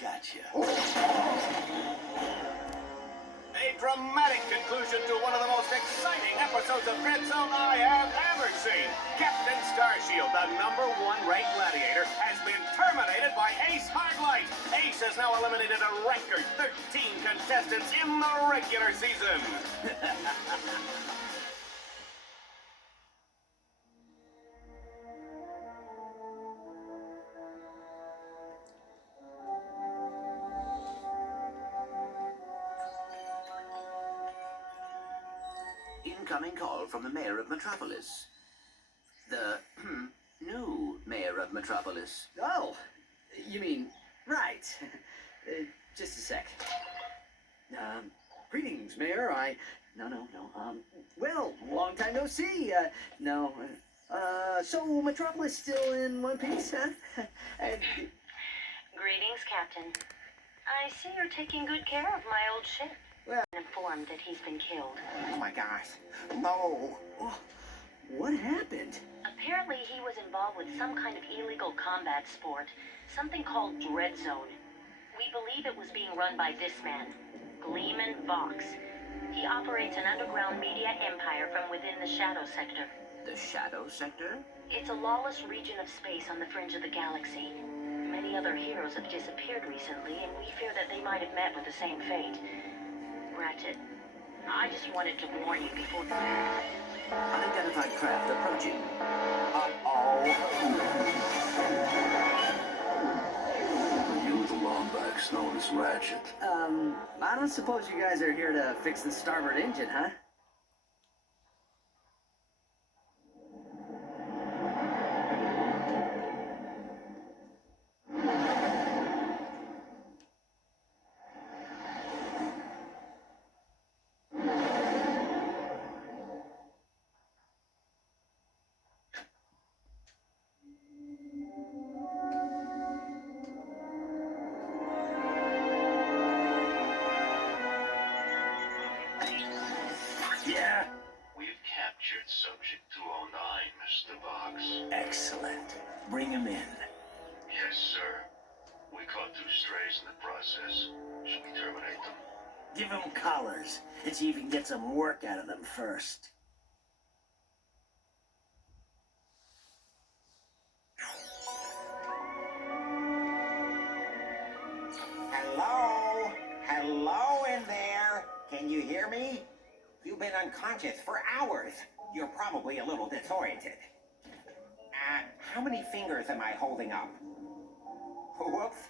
Gotcha. A dramatic conclusion to one of the most exciting episodes of Dread Zone I have ever seen. Captain Starshield, the #1 ranked gladiator, has been terminated by Ace Hardlight. Ace has now eliminated a record 13 contestants in the regular season. Incoming call from the mayor of Metropolis. The new mayor of Metropolis. Oh, you mean, right. Just a sec. Greetings, Mayor. No. Well, long time no see. No. So Metropolis still in one piece, huh? Greetings, Captain. I see you're taking good care of my old ship. Well, I'm informed that he's been killed. Oh my gosh. No. What happened? Apparently, he was involved with some kind of illegal combat sport, something called Dread Zone. We believe it was being run by this man, Gleeman Vox. He operates an underground media empire from within the Shadow Sector. The Shadow Sector? It's a lawless region of space on the fringe of the galaxy. Many other heroes have disappeared recently, and we fear that they might have met with the same fate. Ratchet, I just wanted to warn you before... Unidentified craft approaching. You the Lombax known as Ratchet. I don't suppose you guys are here to fix the starboard engine, huh? Yeah. We've captured Subject 209, Mr. Vox. Excellent. Bring him in. Yes, sir. We caught 2 strays in the process. Should we terminate them? Give him collars and see if you can get some work out of them first. Hello? Hello in there? Can you hear me? You've been unconscious for hours. You're probably a little disoriented. How many fingers am I holding up? Whoops.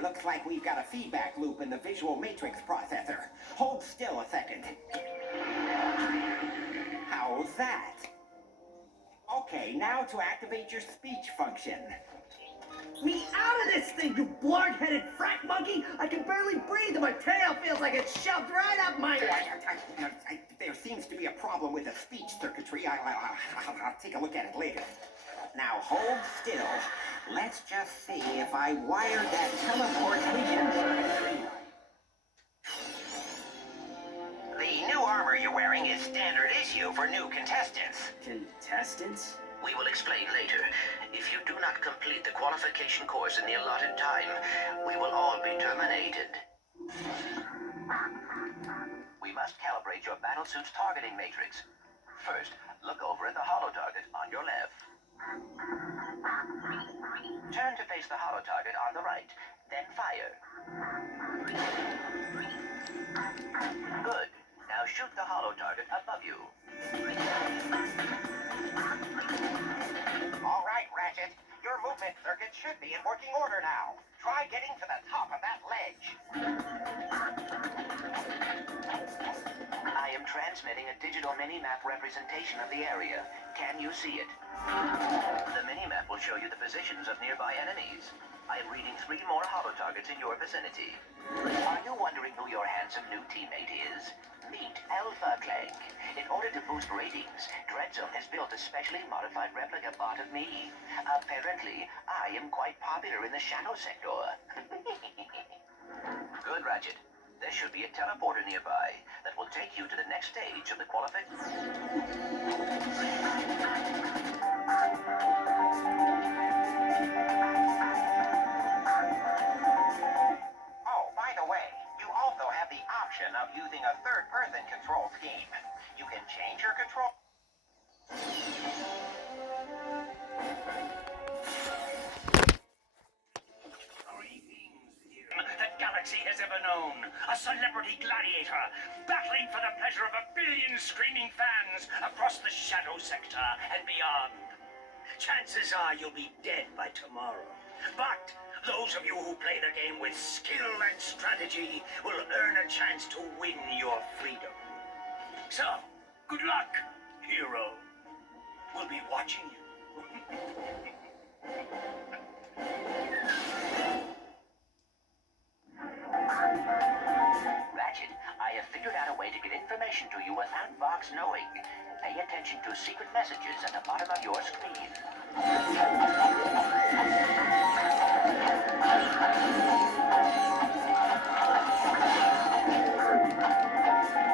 Looks like we've got a feedback loop in the visual matrix processor. Hold still a second. How's that? Okay, now to activate your speech function. Me out of this thing, you blard-headed frat monkey! I can barely breathe and my tail feels like it's shoved right up my... There seems to be a problem with the speech circuitry. I'll take a look at it later. Now hold still. Let's just see if I wired that teleportation circuitry. The new armor you're wearing is standard issue for new contestants. Contestants? We will explain later. If you do not complete the qualification course in the allotted time, we will all be terminated. We must calibrate your battlesuit's targeting matrix. First, look over at the holo target on your left. Turn to face the holo target on the right, then fire. Good. Now shoot the holo target above you. All right, Ratchet. Your movement circuit should be in working order now. Try getting to the top of that ledge. I am transmitting a digital mini-map representation of the area. Can you see it? The mini-map will show you the positions of nearby enemies. I am reading 3 more holo targets in your vicinity. Are you wondering who your handsome new teammate is? Meet Alpha Clank. In order to boost ratings, Dread Zone has built a specially modified replica bot of me. Apparently, I am quite popular in the Shadow Sector. Good, Ratchet. There should be a teleporter nearby that will take you to the next stage of the qualification. has ever known. A celebrity gladiator, battling for the pleasure of 1 billion screaming fans across the Shadow Sector and beyond. Chances are you'll be dead by tomorrow. But those of you who play the game with skill and strategy will earn a chance to win your freedom. So, good luck, hero. We'll be watching you. Ratchet, I have figured out a way to get information to you without Vox knowing. Pay attention to secret messages at the bottom of your screen.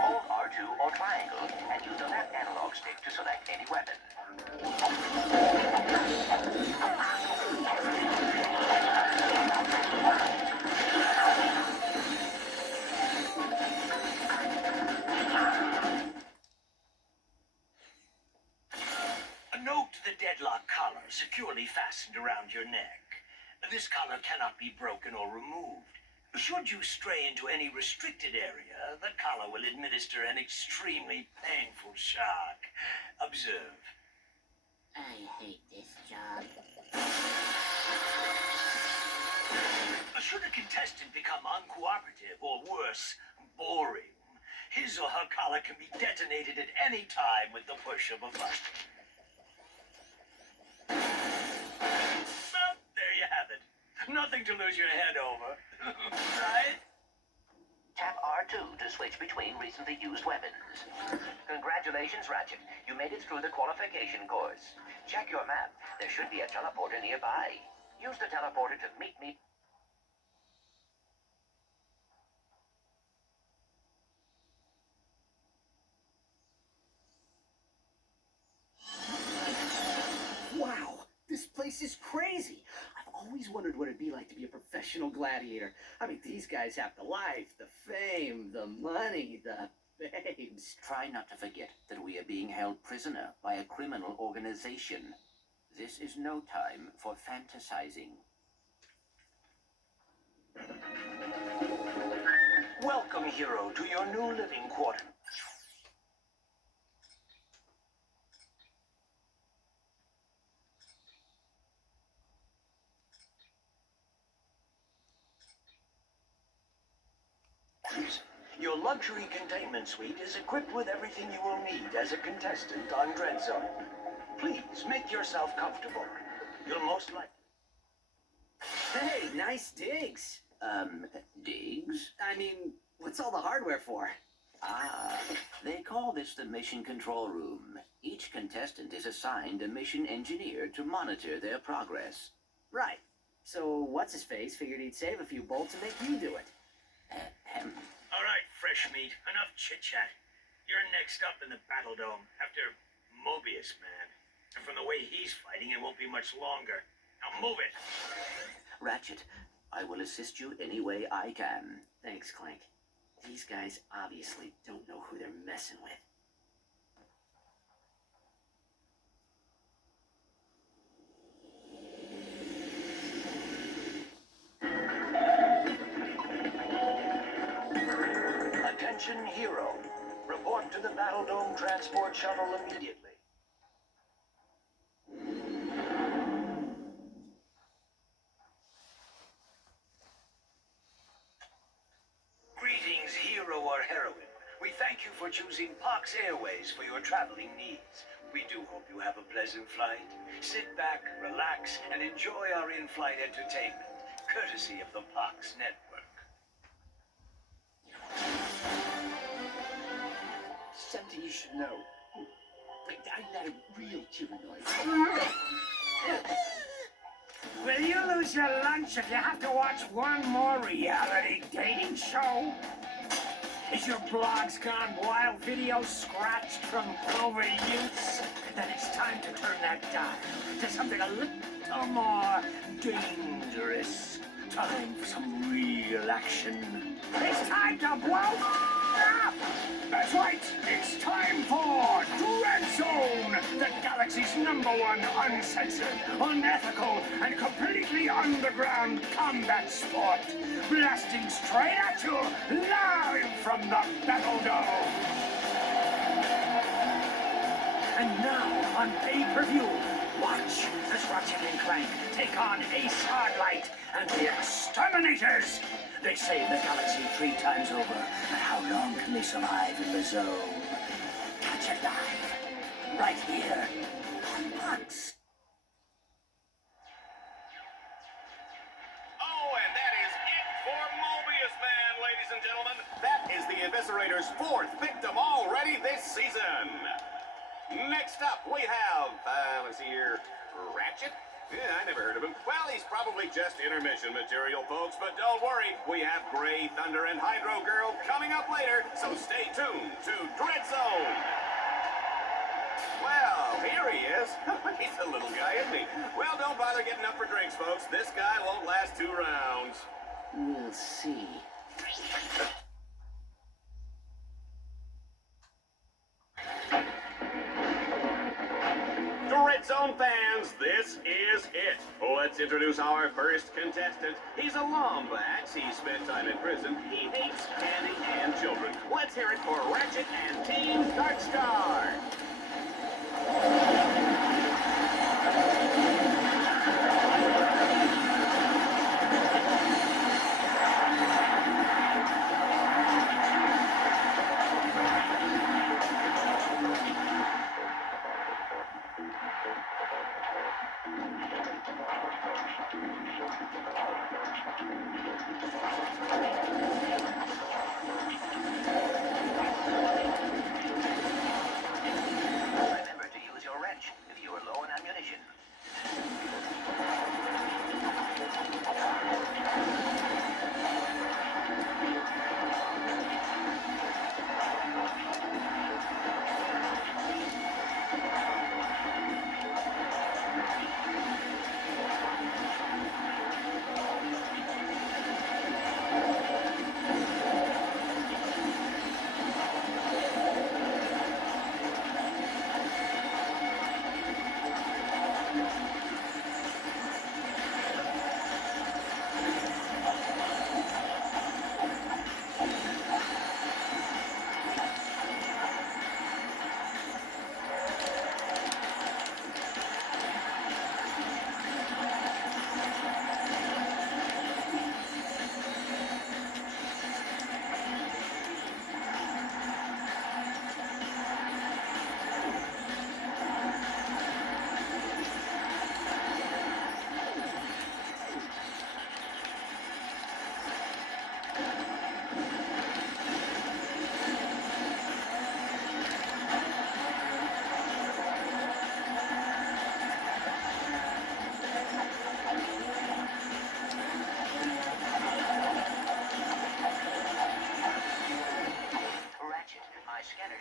Hold R2 or triangle and use the left analog stick to select any weapon. Note the deadlock collar securely fastened around your neck. This collar cannot be broken or removed. Should you stray into any restricted area, the collar will administer an extremely painful shock. Observe. I hate this job. Should a contestant become uncooperative or worse, boring, his or her collar can be detonated at any time with the push of a button. Well, there you have it. Nothing to lose your head over. Right? Tap R2 to switch between recently used weapons. Congratulations, Ratchet. You made it through the qualification course. Check your map. There should be a teleporter nearby. Use the teleporter to meet me. Wow, this place is crazy. I've always wondered what it'd be like to be a professional gladiator. I mean, these guys have the life, the fame, the money, the babes. Try not to forget that we are being held prisoner by a criminal organization. This is no time for fantasizing. Welcome, hero, to your new living quarters. Your luxury containment suite is equipped with everything you will need as a contestant on Dread Zone. Please make yourself comfortable. You'll most likely... Hey, nice digs. Digs? I mean, what's all the hardware for? Ah, they call this the mission control room. Each contestant is assigned a mission engineer to monitor their progress. Right. So, what's-his-face figured he'd save a few bolts and make you do it. Ahem. All right, fresh meat. Enough chit-chat. You're next up in the Battle Dome after Mobius Man. And from the way he's fighting, it won't be much longer. Now move it. Ratchet, I will assist you any way I can. Thanks, Clank. These guys obviously don't know who they're messing with. Attention, hero. Report to the Battle Dome transport shuttle immediately. Greetings, hero or heroine. We thank you for choosing Pox Airways for your traveling needs. We do hope you have a pleasant flight. Sit back, relax, and enjoy our in-flight entertainment, courtesy of the Pox Network. Something you should know. I'm not a real humanoid. Will you lose your lunch if you have to watch one more reality dating show? Is your blogs gone wild, video scratched from overuse? Then it's time to turn that dial to something a little more dangerous. Time for some real action. It's time to blow up! That's right, it's time for Dread Zone, the galaxy's #1 uncensored, unethical, and completely the underground combat sport, blasting straight at you, live from the Battle Dome. And now, on pay-per-view, watch as Ratchet and Clank take on Ace Hardlight and the Exterminators. They save the galaxy 3 times over, but how long can they survive in the zone? Catch it live, right here on Max. Oh, and that is it for Mobius Man, ladies and gentlemen. That is the Eviscerator's 4th victim already this season. Next up, we have, let's see here, Ratchet? Yeah, I never heard of him. Well, he's probably just intermission material, folks, but don't worry. We have Grey Thunder and Hydro Girl coming up later, so stay tuned to Dread Zone. Well, here he is. He's a little guy, isn't he? Well, don't bother getting up for drinks, folks. This guy won't last 2 rounds. We'll see. Dread Zone fans, this is it. Let's introduce our first contestant. He's a Lombax. He spent time in prison. He hates candy and children. Let's hear it for Ratchet and Team Darkstar. Remember to use your wrench if you are low on ammunition.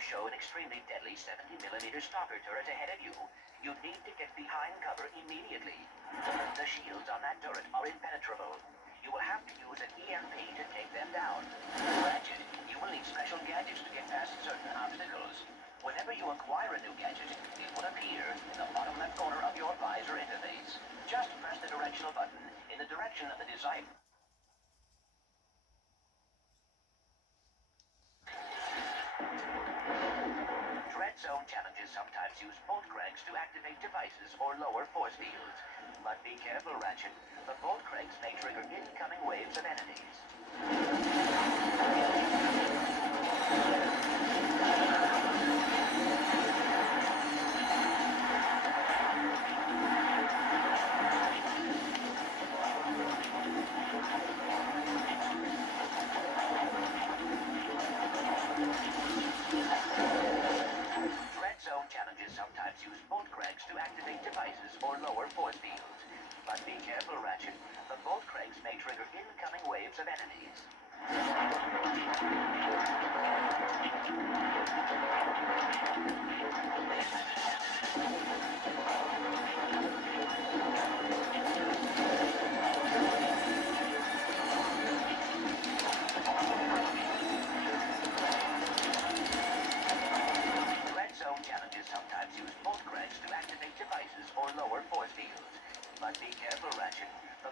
Show an extremely deadly 70mm stalker turret ahead of you. You need to get behind cover immediately. The shields on that turret are impenetrable. You will have to use an EMP to take them down. Ratchet, you will need special gadgets to get past certain obstacles. Whenever you acquire a new gadget, it will appear in the bottom left corner of your visor interface. Just press the directional button in the direction of the desired. Dread Zone challenges sometimes use bolt cranks to activate devices or lower force fields. But be careful, Ratchet. The bolt cranks may trigger incoming waves of enemies. Sometimes use bolt cranks to activate devices or lower force fields. But be careful, Ratchet. The bolt cranks may trigger incoming waves of enemies. Sometimes use bolt cranks to activate devices or lower force fields. But be careful, Ratchet. The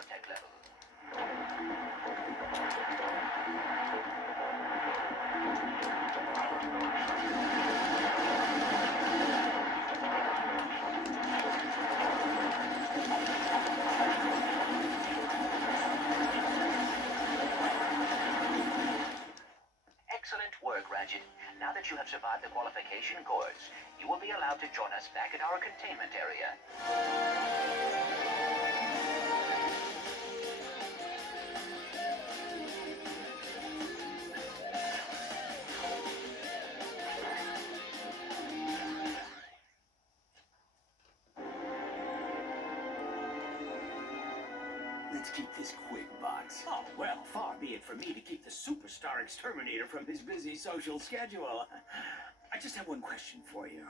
nanotech level. Excellent work, Rachet. Now that you have survived the qualification course, you will be allowed to join us back at our containment area. Let's keep this quick, Box. Oh, well, far be it from me to keep the superstar exterminator from his busy social schedule. I just have one question for you.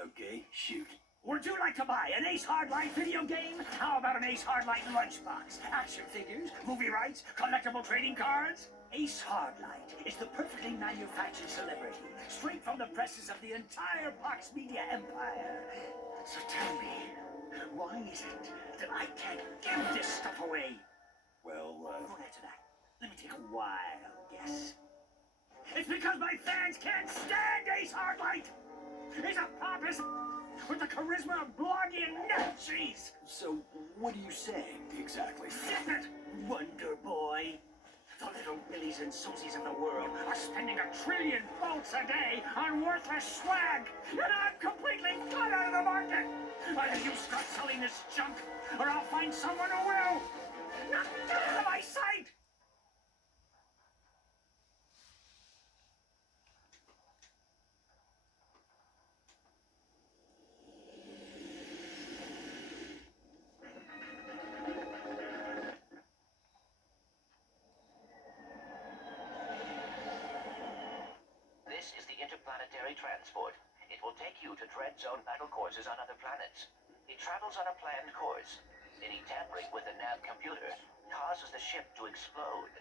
Okay, shoot. Would you like to buy an Ace Hardlight video game? How about an Ace Hardlight lunchbox? Action figures, movie rights, collectible trading cards? Ace Hardlight is the perfectly manufactured celebrity, straight from the presses of the entire Box Media empire. So tell me, why is it that I can't give this stuff away? Well, Don't answer that. Let me take a wild guess. It's because my fans can't stand Ace Hardlight! He's a pompous with the charisma of blogging nut cheese! so what are you saying exactly? Zip it, Wonder Boy! The little Billies and Susies of the world are spending 1 trillion volts a day on worthless swag, and I'm completely cut out of the market! Either you start selling this junk, or I'll find someone who will! Now get out of my sight! This is the interplanetary transport. It will take you to Dread Zone battle courses on other planets. It travels on a planned course. Any tampering with the nav computer causes the ship to explode.